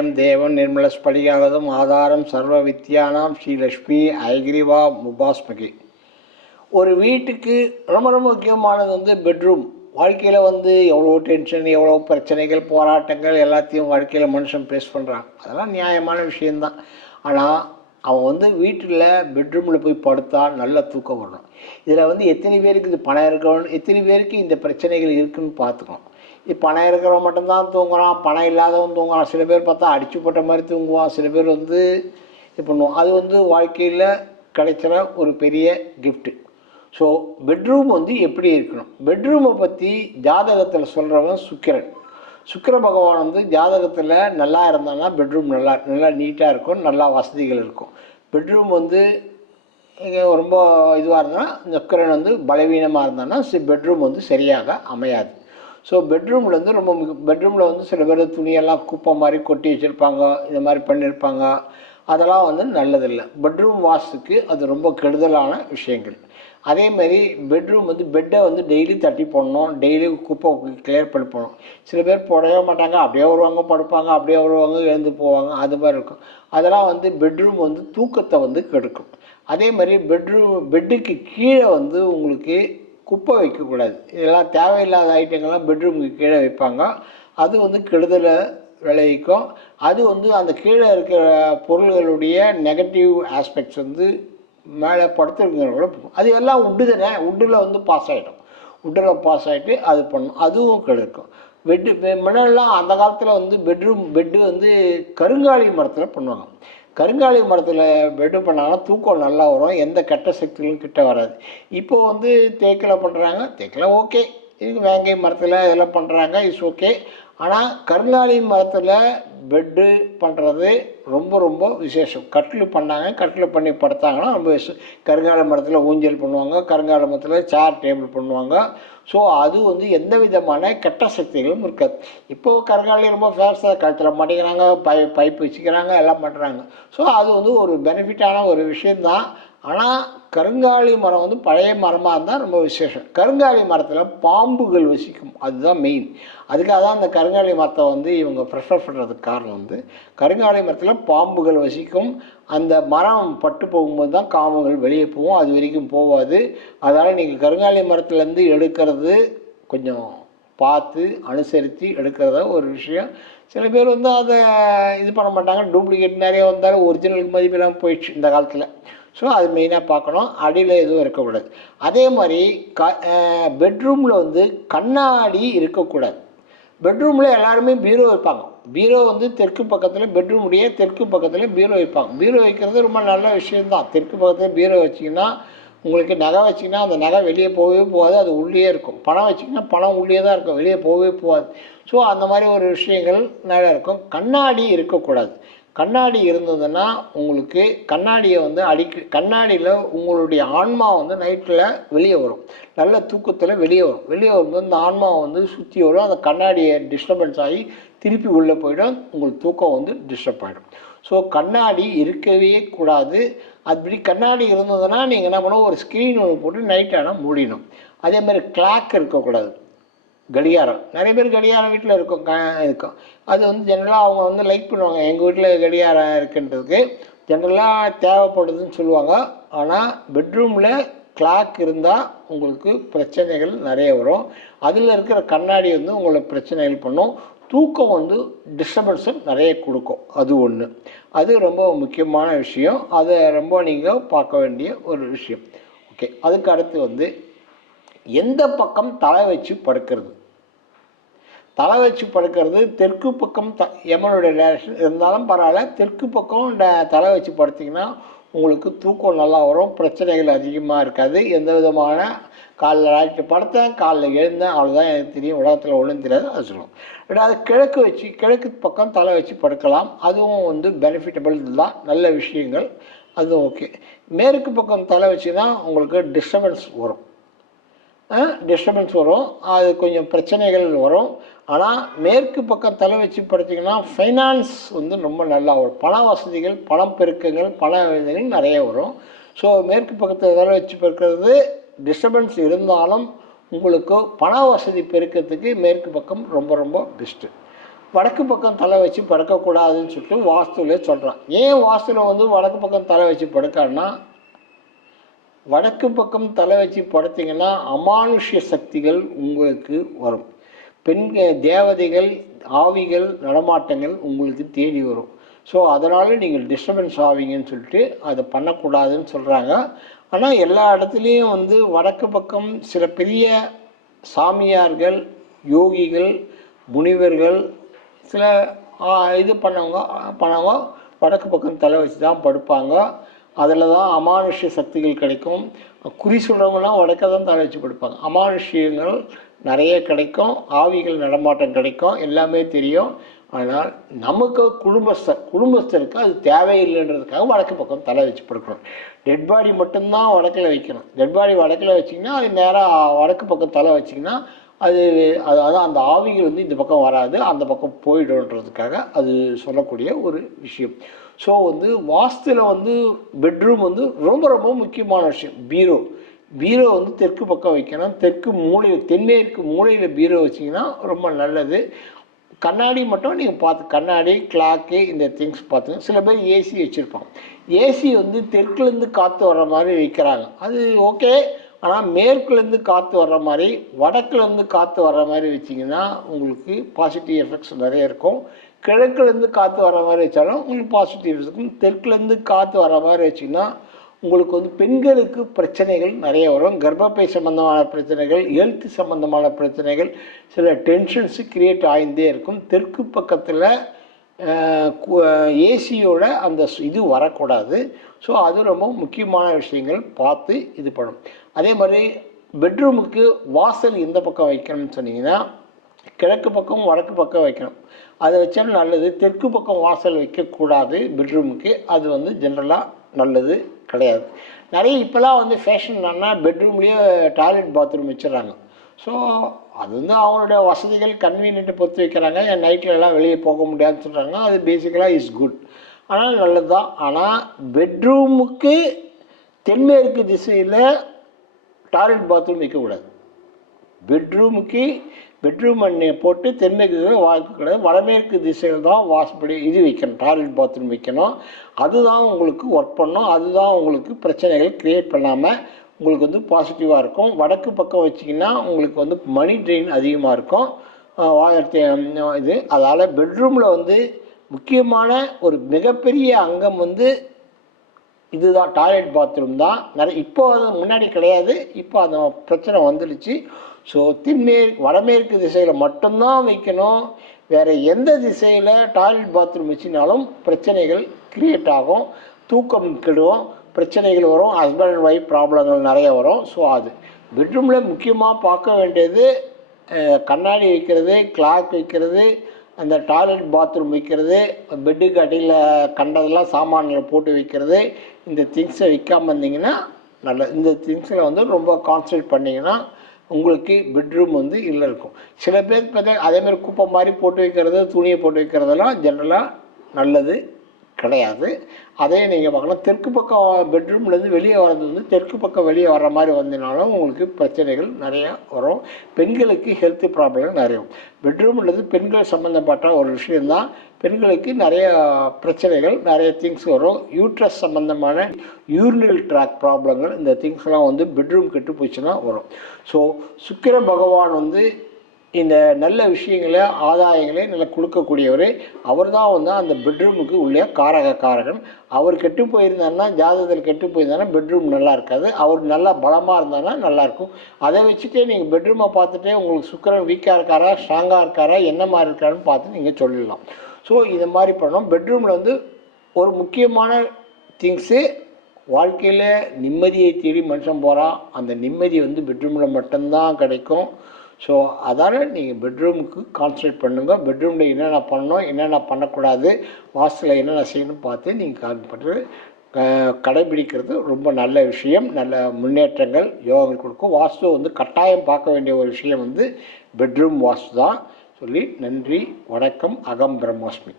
ஆலயம் தேவன் நிர்மலஸ்படியானதும் ஆதாரம் சர்வ வித்யானாம் ஸ்ரீலக்ஷ்மி ஐகிரிவா முபாஸ்மகி. ஒரு வீட்டுக்கு ரொம்ப ரொம்ப முக்கியமானது வந்து பெட்ரூம். வாழ்க்கையில் வந்து எவ்வளோ டென்ஷன் எவ்வளோ பிரச்சனைகள் போராட்டங்கள் எல்லாத்தையும் வாழ்க்கையில் மனுஷன் ஃபேஸ் பண்ணுறான் அதெல்லாம் நியாயமான விஷயந்தான் ஆனால் அவன் வந்து வீட்டில் பெட்ரூமில் போய் படுத்தா நல்லா தூக்கம் வரணும். இதில் வந்து எத்தனை பேருக்கு இது பணம் இருக்கணும் எத்தனை பேருக்கு இந்த பிரச்சனைகள் இருக்குன்னு பார்த்துக்கணும். பணம் இருக்கிறவன் மட்டும்தான் தூங்குறான் பணம் இல்லாதவன் தூங்குறான். சில பேர் பார்த்தா அடிச்சு போட்ட மாதிரி தூங்குவான். சில பேர் வந்து இது பண்ணுவான். அது வந்து வாழ்க்கையில் கிடைக்கிற ஒரு பெரிய கிஃப்ட்டு ஸோ பெட்ரூம் வந்து எப்படி இருக்கணும்? பெட்ரூமை பற்றி ஜாதகத்தில் சொல்கிறவன் சுக்கிரன். சுக்கிர பகவான் வந்து ஜாதகத்தில் நல்லா இருந்தான்னா பெட்ரூம் நல்லா நல்லா நீட்டாக இருக்கும் நல்லா வசதிகள் இருக்கும். பெட்ரூம் வந்து ரொம்ப இதுவாக இருந்தால் சுக்கிரன் வந்து பலவீனமாக இருந்தான்னா பெட்ரூம் வந்து சரியாக அமையாது. ஸோ பெட்ரூமில் வந்து ரொம்ப பெட்ரூமில் வந்து சில பேர் துணியெல்லாம் குப்பை மாதிரி கொட்டி வச்சுருப்பாங்க இந்த மாதிரி பண்ணியிருப்பாங்க அதெல்லாம் வந்து நல்லதில்லை. பெட்ரூம் வாஷுக்கு அது ரொம்ப கெடுதலான விஷயங்கள். அதே மாதிரி பெட்ரூம் வந்து பெட்டை வந்து டெய்லி தட்டி போடணும் டெய்லி குப்பை கிளியர் பண்ணி போகணும் சில பேர் போடவே மாட்டாங்க அப்படியே வருவாங்க படுப்பாங்க அப்படியே வருவாங்க எழுந்து போவாங்க அது மாதிரி இருக்கும். அதெல்லாம் வந்து பெட்ரூம் வந்து தூக்கத்தை வந்து கெடுக்கும். அதே மாதிரி பெட்ரூம் பெட்டுக்கு கீழே வந்து உங்களுக்கு குப்பை வைக்கக்கூடாது. இதெல்லாம் தேவையில்லாத ஐட்டங்கள்லாம் பெட்ரூமுக்கு கீழே வைப்பாங்க. அது வந்து கெடுதலை விளைவிக்கும். அது வந்து அந்த கீழே இருக்கிற பொருள்களுடைய நெகட்டிவ் ஆஸ்பெக்ட்ஸ் வந்து மேலே படுத்துருக்கிற அது எல்லாம் உட்டு தானே? உட்டில் வந்து பாஸ் ஆகிடும் உட்டில் பாஸ் ஆகிட்டு அது பண்ணும். அதுவும் கெடுக்கும். பெட்டு முன்னெல்லாம் அந்த காலத்தில் வந்து பெட்ரூம் பெட்டு வந்து கருங்காலி மரத்தில் பண்ணுவாங்க. கருங்காலி மரத்தில் பெட்டு பண்ணாங்கன்னா தூக்கம் நல்லா வரும். எந்த கெட்ட சக்திகளும் கிட்ட வராது. இப்போது வந்து தேக்கில் பண்ணுறாங்க தேக்கில் ஓகே. இது வேங்கை மரத்தில் இதெல்லாம் பண்ணுறாங்க இட்ஸ் ஓகே ஆனால் கருணாலி மரத்தில் பெட்டு பண்ணுறது ரொம்ப ரொம்ப விசேஷம். கட்டில் பண்ணாங்க கட்டில் பண்ணி படுத்தாங்கன்னா ரொம்ப கருங்கால மரத்தில் ஊஞ்சல் பண்ணுவாங்க கருங்கால மரத்தில் சேர் டேபிள் பண்ணுவாங்க. ஸோ அது வந்து எந்த விதமான கெட்ட சக்திகளும் இருக்காது. இப்போது கருங்காலி ரொம்ப ஃபேமஸாக கழுத்தில் மாட்டேங்கிறாங்க பை பைப் வச்சுக்கிறாங்க எல்லாம் பண்ணுறாங்க ஸோ அது வந்து ஒரு பெனிஃபிட்டான ஒரு விஷயந்தான் ஆனால் கருங்காலி மரம் வந்து பழைய மரமாக இருந்தால் ரொம்ப விசேஷம். கருங்காலி மரத்தில் பாம்புகள் வசிக்கும். அதுதான் மெயின் அதுக்காக தான் அந்த கருங்காலி மரத்தை வந்து இவங்க ப்ரிஃபர் பண்ணுறதுக்கு காரணம் வந்து கருங்காலி மரத்தில் பாம்புகள் வசிக்கும். அந்த மரம் பட்டு போகும்போது தான் காமங்கள் வெளியே போகும். அது வரைக்கும் போகாது. அதனால் நீங்கள் கருங்காலி மரத்துலேருந்து எடுக்கிறது கொஞ்சம் பார்த்து அனுசரித்து எடுக்கிறத ஒரு விஷயம். சில பேர் வந்து அதை இது பண்ண மாட்டாங்க. டூப்ளிகேட் நிறைய வந்தாலும் ஒரிஜினலுக்கு மதிப்பெல்லாம் போயிடுச்சு இந்த காலத்தில். ஸோ அது மெயினாக பார்க்கணும். அடியில் எதுவும் இருக்கக்கூடாது. அதே மாதிரி க பெட்ரூமில் வந்து கண்ணாடி இருக்கக்கூடாது. பெட்ரூமில் எல்லாருமே பீரோ வைப்பாங்க. பீரோ வந்து தெற்கு பக்கத்தில் பெட்ரூமுடைய தெற்கு பக்கத்தில் பீரோ வைப்பாங்க. பீரோ வைக்கிறது ரொம்ப நல்ல விஷயந்தான் தெற்கு பக்கத்தில் பீரோ வச்சிங்கன்னா உங்களுக்கு நகை வச்சிங்கன்னா அந்த நகை வெளியே போகவே போகாது. அது உள்ளே இருக்கும். பணம் வச்சிங்கன்னா பணம் உள்ளே தான் இருக்கும். வெளியே போகவே போகாது. ஸோ அந்த மாதிரி ஒரு விஷயங்கள் நல்லா இருக்கும். கண்ணாடி இருக்கக்கூடாது. கண்ணாடி இருந்ததுன்னா உங்களுக்கு கண்ணாடியை வந்து அடிக்க கண்ணாடியில் உங்களுடைய ஆன்மா வந்து நைட்டில் வெளியே வரும். நல்ல தூக்கத்தில் வெளியே வரும். வெளியே வரும்போது அந்த ஆன்மாவை வந்து சுற்றி வரும். அந்த கண்ணாடியை டிஸ்டர்பன்ஸ் ஆகி திருப்பி உள்ளே போயிடும். உங்களுக்கு தூக்கம் வந்து டிஸ்டர்ப் ஆகிடும் ஸோ கண்ணாடி இருக்கவே கூடாது. அப்படி கண்ணாடி இருந்ததுன்னா நீங்கள் என்ன பண்ணணும்? ஒரு ஸ்க்ரீன் ஒன்று போட்டு நைட் ஆனால் மூடிடணும். அதே மாதிரி கிளாக் இருக்கக்கூடாது. கடிகாரம். நிறைய பேர் கடிகாரம் வீட்டில் இருக்கும் க இருக்கும். அது வந்து ஜென்ரலாக அவங்க வந்து லைக் பண்ணுவாங்க. எங்கள் வீட்டில் கடிகாரம் இருக்குன்றதுக்கு. ஜென்ரலாக தேவைப்படுதுன்னு சொல்லுவாங்க. ஆனால் பெட்ரூமில் கிளாக் இருந்தால் உங்களுக்கு பிரச்சனைகள் நிறைய வரும். அதில் இருக்கிற கண்ணாடி வந்து உங்களை பிரச்சனைகள் பண்ணும். தூக்கம் வந்து டிஸ்டர்பன்ஸும் நிறைய கொடுக்கும். அது ஒன்று அது ரொம்ப முக்கியமான விஷயம். அதை ரொம்ப நீங்கள் பார்க்க வேண்டிய ஒரு விஷயம். ஓகே அதுக்கு அடுத்து வந்து எந்த பக்கம் தலை வச்சு படுக்கிறது? தலை வச்சு படுக்கிறது தெற்கு பக்கம் த யமனுடைய டேரக்ஷன் இருந்தாலும் பரவாயில்ல தெற்கு பக்கம் இந்த தலை வச்சு படுத்திங்கன்னா உங்களுக்கு தூக்கம் நல்லா வரும் பிரச்சனைகள் அதிகமாக இருக்காது. எந்த விதமான காலைல ராத்திரி படுத்தேன் காலைல எழுந்தேன் அவ்வளோதான் எனக்கு தெரியும். உலகத்தில் ஒன்றும் தெரியாது அது சொல்லுவோம். ரெண்டாவது கிழக்கு வச்சு கிழக்கு பக்கம் தலை வச்சு படுக்கலாம். அதுவும் வந்து பெனிஃபிட்டபிள் தான் நல்ல விஷயங்கள். அதுவும் ஓகே மேற்கு பக்கம் தலை வச்சு தான் உங்களுக்கு டிஸ்டர்பன்ஸ் வரும். டிஸ்டர்பன்ஸ் வரும். அது கொஞ்சம் பிரச்சனைகள் வரும். ஆனால் மேற்கு பக்கம் தலை வச்சு படுத்திங்கன்னா ஃபைனான்ஸ் வந்து ரொம்ப நல்லா வரும். பண வசதிகள் பணம் பெருக்கங்கள் பண வசதிகள் நிறைய வரும். ஸோ மேற்கு பக்கத்தில் தலை வச்சு பெருக்கிறது டிஸ்டர்பன்ஸ் இருந்தாலும் உங்களுக்கு பண வசதி பெருக்கிறதுக்கு மேற்கு பக்கம் ரொம்ப ரொம்ப பெஸ்ட்டு வடக்கு பக்கம் தலை வச்சு படுக்கக்கூடாதுன்னு சொல்லிட்டு வாஸ்துவில் சொல்கிறான் ஏன் வாஸ்துவில் வந்து வடக்கு பக்கம் தலை வச்சு படுக்கான்னா வடக்கு பக்கம் தலை வச்சு படுத்தீங்கன்னா அமானுஷ்ய சக்திகள் உங்களுக்கு வரும். பெண்கள் தேவதைகள் ஆவிகள் நடமாட்டங்கள் உங்களுக்கு தேடி வரும். ஸோ அதனால் நீங்கள் டிஸ்டர்பன்ஸ் ஆவீங்கன்னு சொல்லிட்டு அதை பண்ணக்கூடாதுன்னு சொல்கிறாங்க ஆனால் எல்லா இடத்துலையும் வந்து வடக்கு பக்கம் சில பெரிய சாமியார்கள் யோகிகள் முனிவர்கள் சில இது பண்ணவங்க பண்ணவங்க வடக்கு பக்கம் தலை வச்சு தான் படுப்பாங்க. அதில் தான் அமானுஷ்ய சக்திகள் கிடைக்கும். குறி சொல்கிறவங்களாம் வடக்க தான் தலை வச்சு கொடுப்பாங்க. அமானுஷ்யங்கள் நிறைய கிடைக்கும். ஆவிகள் நடமாட்டம் கிடைக்கும். எல்லாமே தெரியும். ஆனால் நமக்கு குடும்பஸ்தர் குடும்பஸ்தருக்கு அது தேவையில்லைன்றதுக்காக வடக்கு பக்கம் தலை வச்சு படுக்கணும் டெட் பாடி மட்டும்தான் வடக்கில் வைக்கணும். டெட் பாடி வடக்கில் வச்சிங்கன்னா அது நேராக வடக்கு பக்கம் தலை வச்சிங்கன்னா அது அது அந்த ஆவிகள் வந்து இந்த பக்கம் வராது. அந்த பக்கம் போயிடும்ன்றதுக்காக அது சொல்லக்கூடிய ஒரு விஷயம். ஸோ வந்து வாஸ்துவில் வந்து பெட்ரூம் வந்து ரொம்ப ரொம்ப முக்கியமான விஷயம் பீரோ பீரோ வந்து தெற்கு பக்கம் வைக்கணும். தெற்கு மூலையில் தென்மேற்கு மூலையில் பீரோ வச்சிங்கன்னா ரொம்ப நல்லது. கண்ணாடி மட்டும் நீங்கள் பார்த்து கண்ணாடி கிளாக்கு இந்த திங்ஸ் பார்த்து. சில பேர் ஏசி வச்சுருப்பாங்க. ஏசி வந்து தெற்குலேருந்து காற்று வர்ற மாதிரி வைக்கிறாங்க. அது ஓகே ஆனால் மேற்குலேருந்து காற்று வர்ற மாதிரி வடக்குலேருந்து காற்று வர்ற மாதிரி வச்சிங்கன்னா உங்களுக்கு பாசிட்டிவ் எஃபெக்ட்ஸ் நிறைய இருக்கும். கிழக்குலேருந்து காற்று வர மாதிரி வச்சாலும் உங்களுக்கு பாசிட்டிவ் இருக்கும். தெற்குலேருந்து காற்று வர மாதிரி வச்சிங்கன்னா உங்களுக்கு வந்து பெண்களுக்கு பிரச்சனைகள் நிறைய வரும். கர்ப்பப்பை சம்பந்தமான பிரச்சனைகள் ஹெல்த் சம்பந்தமான பிரச்சனைகள் சில டென்ஷன்ஸு க்ரியேட் ஆகிந்தே இருக்கும். தெற்கு பக்கத்தில் ஏசியோட அந்த ஸ்- இது வரக்கூடாது. ஸோ அது ரொம்ப முக்கியமான விஷயங்கள் பார்த்து இது பண்ணும். அதே மாதிரி பெட்ரூமுக்கு வாசல் எந்த பக்கம் வைக்கணும்னு சொன்னீங்கன்னா கிழக்கு பக்கம் வடக்கு பக்கம் வைக்கணும். அதை வச்சாலும் நல்லது. தெற்கு பக்கம் வாசல் வைக்கக்கூடாது பெட்ரூமுக்கு. அது வந்து ஜென்ரலாக நல்லது கிடையாது. நிறைய இப்போலாம் வந்து ஃபேஷன் என்னன்னா பெட்ரூம்லேயே டாய்லெட் பாத்ரூம் வச்சிடுறாங்க. ஸோ அது வந்து அவங்களுடைய வசதிகள் கன்வீனியன்ட்டை பொறுத்து வைக்கிறாங்க. என் நைட்லலாம் வெளியே போக முடியாதுன்னு சொல்கிறாங்க அது பேசிக்கலாக இஸ் குட் ஆனால் நல்லது தான். ஆனால் பெட்ரூமுக்கு தென்மேற்கு திசையில் டாய்லெட் பாத்ரூம் வைக்கக்கூடாது. பெட்ரூமுக்கு பெட்ரூம் எண்ணை போட்டு தென்மேற்கு திசையில் வாய்க்கக்கூடாது வடமேற்கு திசையில் தான் வாசப்படி இது வைக்கணும் டாய்லெட் பாத்ரூம் வைக்கணும். அதுதான் உங்களுக்கு ஒர்க் பண்ணும் அதுதான் உங்களுக்கு பிரச்சனைகள் க்ரியேட் பண்ணாமல் உங்களுக்கு வந்து பாசிட்டிவாக இருக்கும். வடக்கு பக்கம் வச்சிங்கன்னா உங்களுக்கு வந்து மணி ட்ரெயின் அதிகமாக இருக்கும். இது. அதால் பெட்ரூமில் வந்து முக்கியமான ஒரு மிகப்பெரிய அங்கம் வந்து இதுதான் டாய்லெட் பாத்ரூம் தான். நிறைய இப்போ அது முன்னாடி கிடையாது இப்போ அந்த பிரச்சனை வந்துடுச்சு. ஸோ தென்மேற்கு வடமேற்கு திசையில் மட்டும்தான் வைக்கணும். வேறு எந்த திசையில் டாய்லெட் பாத்ரூம் வச்சினாலும் பிரச்சனைகள் க்ரியேட் ஆகும். தூக்கம் கெடுவோம் பிரச்சனைகள் வரும் ஹஸ்பண்ட் அண்ட் ஒய்ஃப் ப்ராப்ளங்கள் நிறைய வரும். ஸோ அது. பெட்ரூமில் முக்கியமாக பார்க்க வேண்டியது கண்ணாடி வைக்கிறது கிளாக் வைக்கிறது அந்த டாய்லெட் பாத்ரூம் வைக்கிறது பெட்டுக்கு அடியில் கண்டதெல்லாம் சாமான்களை போட்டு வைக்கிறது. இந்த திங்ஸை வைக்காமல் இருந்தீங்கன்னா நல்ல இந்த திங்ஸில் வந்து ரொம்ப கான்சன்ட்ரேட் பண்ணிங்கன்னா உங்களுக்கு பெட்ரூம் வந்து இல்லை இருக்கும். சில பேர் பார்த்தா அதேமாதிரி குப்பை மாதிரி போட்டு வைக்கிறது துணியை போட்டு வைக்கிறதெல்லாம் ஜென்ரலாக நல்லது கிடையாது. அதே நீங்கள் பார்க்கலாம் தெற்கு பக்கம் பெட்ரூம்லேருந்து வெளியே வர்றது வந்து தெற்கு பக்கம் வெளியே வர்ற மாதிரி வந்தனாலும் உங்களுக்கு பிரச்சனைகள் நிறையா வரும். பெண்களுக்கு ஹெல்த் ப்ராப்ளம் நிறைய பெட்ரூம்லேருந்து பெண்கள் சம்மந்தப்பட்ட ஒரு விஷயந்தான் பெண்களுக்கு நிறைய பிரச்சனைகள் நிறைய திங்ஸ் வரும். யூட்ரஸ் சம்மந்தமான யூரினல் ட்ராக் ப்ராப்ளங்கள் இந்த திங்ஸ்லாம் வந்து பெட்ரூம் கெட்டு போச்சுன்னா வரும். ஸோ சுக்கிர பகவான் வந்து இந்த நல்ல விஷயங்களை ஆதாயங்களை நல்லா கொடுக்கக்கூடியவர். அவர் தான் வந்து அந்த பெட்ரூமுக்கு உள்ளே காரக காரகன் அவர் கெட்டு போயிருந்தாருன்னா ஜாதகத்தில் கெட்டு போயிருந்தாருன்னா பெட்ரூம் நல்லா இருக்காது. அவர் நல்லா பலமாக இருந்தாருன்னா நல்லாயிருக்கும் அதை வச்சுட்டே நீங்கள் பெட்ரூமை பார்த்துட்டே உங்களுக்கு சுக்கரன் வீக்காக இருக்காரா ஸ்ட்ராங்காக இருக்காரா என்ன மாதிரி இருக்காருன்னு பார்த்து நீங்கள் சொல்லிடலாம். ஸோ இது மாதிரி பண்ணோம் பெட்ரூமில் வந்து ஒரு முக்கியமான திங்ஸு வாழ்க்கையில் நிம்மதியை தேடி மனுஷன் போகிறான் அந்த நிம்மதி வந்து பெட்ரூமில் மட்டும்தான் கிடைக்கும். ஸோ அதால் நீங்கள் பெட்ரூமுக்கு கான்சன்ட்ரேட் பண்ணுங்கள் பெட்ரூமில் என்னென்ன பண்ணணும் என்னென்ன பண்ணக்கூடாது வாசலில் என்னென்ன செய்யணும் பார்த்து நீங்கள் காண்பட்டு கடைபிடிக்கிறது ரொம்ப நல்ல விஷயம். நல்ல முன்னேற்றங்கள் யோகங்கள் கொடுக்கும். வாஸ்து வந்து கட்டாயம் பார்க்க வேண்டிய ஒரு விஷயம் வந்து பெட்ரூம் வாஸ்து தான். சொல்லி நன்றி வணக்கம் அகம் பிரம்மாஸ்மி.